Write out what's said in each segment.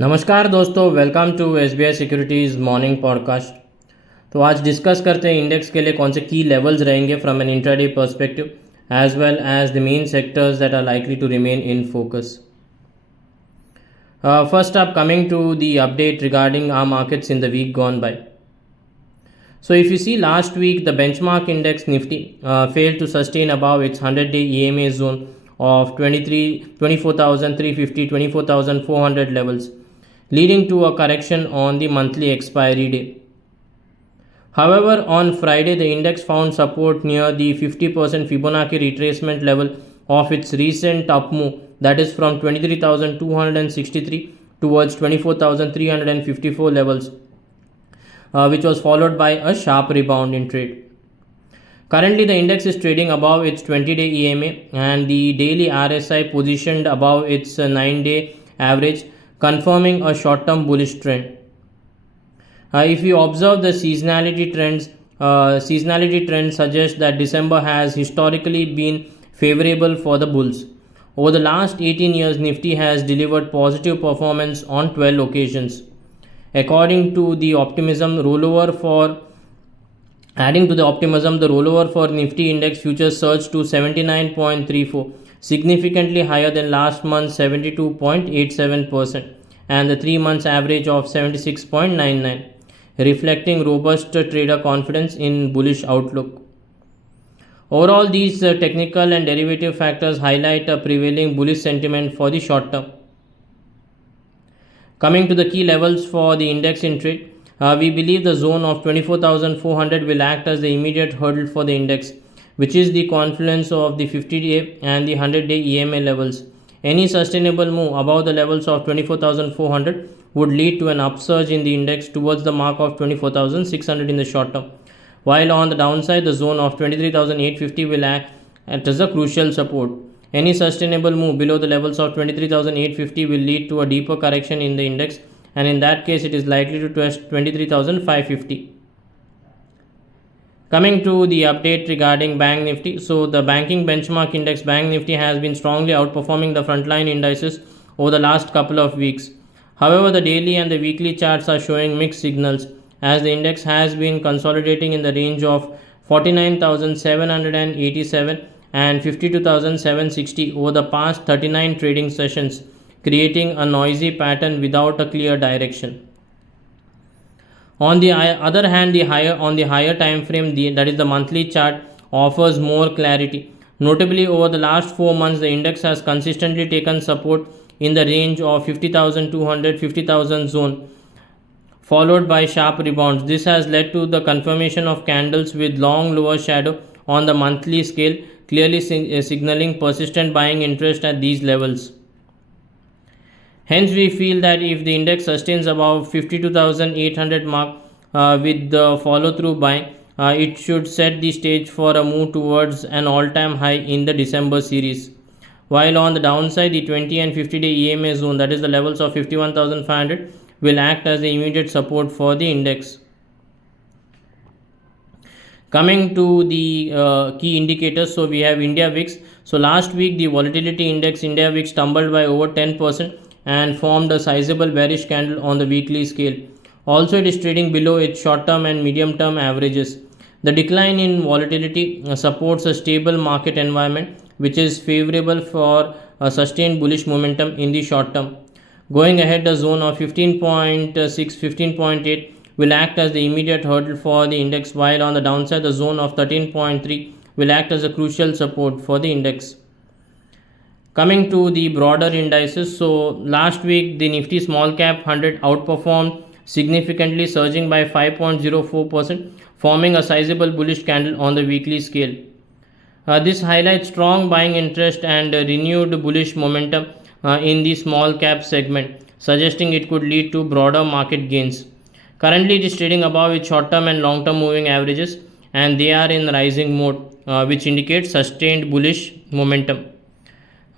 नमस्कार दोस्तों, welcome to SBI securities morning podcast. तो आज डिस्कस करते हैं इंडेक्स के लिए कौन से की लेवल्स रहेंगे from an intraday perspective as well as the main sectors that are likely to remain in focus. First up, coming to the update regarding our markets in the week gone by. So if you see last week, the benchmark index Nifty failed to sustain above its 100-day EMA zone of 24,350, 24,400 levels, leading to a correction on the monthly expiry day. However, on Friday, the index found support near the 50% Fibonacci retracement level of its recent up move, that is from 23,263 towards 24,354 levels, which was followed by a sharp rebound in trade. Currently, the index is trading above its 20-day EMA and the daily RSI positioned above its 9-day average, confirming a short-term bullish trend. If you observe the seasonality trends suggest that December has historically been favorable for the bulls. Over the last 18 years, Nifty has delivered positive performance on 12 occasions. According to the optimism, the rollover for Nifty index futures surged to 79.34, significantly higher than last month's 72.87% and the 3 months average of 76.99, reflecting robust trader confidence in bullish outlook. Overall, these technical and derivative factors highlight a prevailing bullish sentiment for the short term. Coming to the key levels for the index in trade, we believe the zone of 24,400 will act as the immediate hurdle for the index, which is the confluence of the 50-day and the 100-day EMA levels. Any sustainable move above the levels of 24,400 would lead to an upsurge in the index towards the mark of 24,600 in the short term, while on the downside, the zone of 23,850 will act as a crucial support. Any sustainable move below the levels of 23,850 will lead to a deeper correction in the index, and in that case, it is likely to test 23,550. Coming to the update regarding Bank Nifty, so the banking benchmark index Bank Nifty has been strongly outperforming the frontline indices over the last couple of weeks. However, the daily and the weekly charts are showing mixed signals as the index has been consolidating in the range of 49,787 and 52,760 over the past 39 trading sessions, creating a noisy pattern without a clear direction. On the other hand, the higher time frame, that is the monthly chart, offers more clarity. Notably, over the last 4 months, the index has consistently taken support in the range of 50,200 50,000 zone, followed by sharp rebounds. This has led to the confirmation of candles with long lower shadow on the monthly scale, clearly signaling persistent buying interest at these levels. Hence, we feel that if the index sustains above 52,800 mark with the follow-through buying, it should set the stage for a move towards an all-time high in the December series. While on the downside, the 20 and 50-day EMA zone, that is the levels of 51,500, will act as the immediate support for the index. Coming to the key indicators, so we have India VIX. So last week, the volatility index India VIX tumbled by over 10% and formed a sizable bearish candle on the weekly scale. Also, it is trading below its short-term and medium-term averages. The decline in volatility supports a stable market environment, which is favorable for a sustained bullish momentum in the short term. Going ahead, the zone of 15.6, 15.8 will act as the immediate hurdle for the index, while on the downside, the zone of 13.3 will act as a crucial support for the index. Coming to the broader indices, so last week the Nifty Small Cap 100 outperformed significantly, surging by 5.04%, forming a sizable bullish candle on the weekly scale. This highlights strong buying interest and renewed bullish momentum in the small cap segment, suggesting it could lead to broader market gains. Currently, it is trading above its short-term and long-term moving averages, and they are in rising mode, which indicates sustained bullish momentum.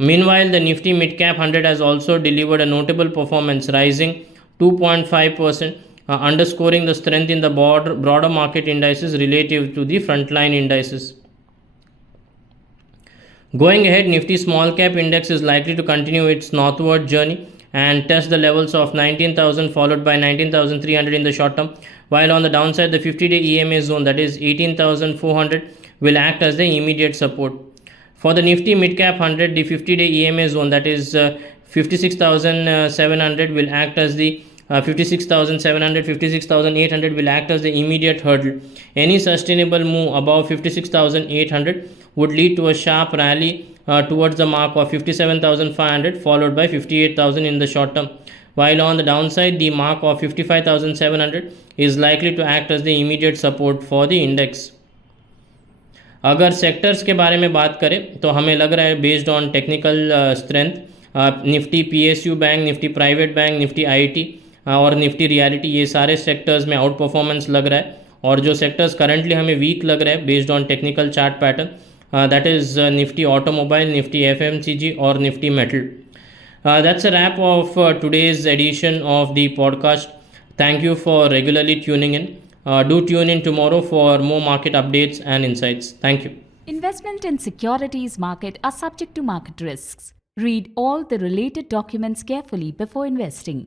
Meanwhile, the Nifty Mid Cap 100 has also delivered a notable performance, rising 2.5%, underscoring the strength in the broader market indices relative to the frontline indices. Going ahead, Nifty Small Cap Index is likely to continue its northward journey and test the levels of 19,000 followed by 19,300 in the short term, while on the downside the 50-day EMA zone, that is 18,400, will act as the immediate support. For the Nifty Mid Cap 100, the 50-day EMA zone, that is 56,700, will act as the 56,700, 56,800 will act as the immediate hurdle. Any sustainable move above 56,800 would lead to a sharp rally towards the mark of 57,500 followed by 58,000 in the short term, while on the downside the mark of 55,700 is likely to act as the immediate support for the index. अगर sectors के बारे में बात करें तो हमें लग रहा है based on technical strength, Nifty PSU bank, Nifty private bank, Nifty IT और निफ्टी रियलिटी, ये सारे सेक्टर्स में आउट परफॉर्मेंस लग रहा है. और जो सेक्टर्स करंटली हमें वीक लग रहा है based on technical chart pattern, that is Nifty automobile, Nifty FMCG और Nifty metal. That's a wrap of today's edition of the podcast. Thank you for regularly tuning in. Do tune in tomorrow for more market updates and insights. Thank you. Investment in securities market are subject to market risks. Read all the related documents carefully before investing.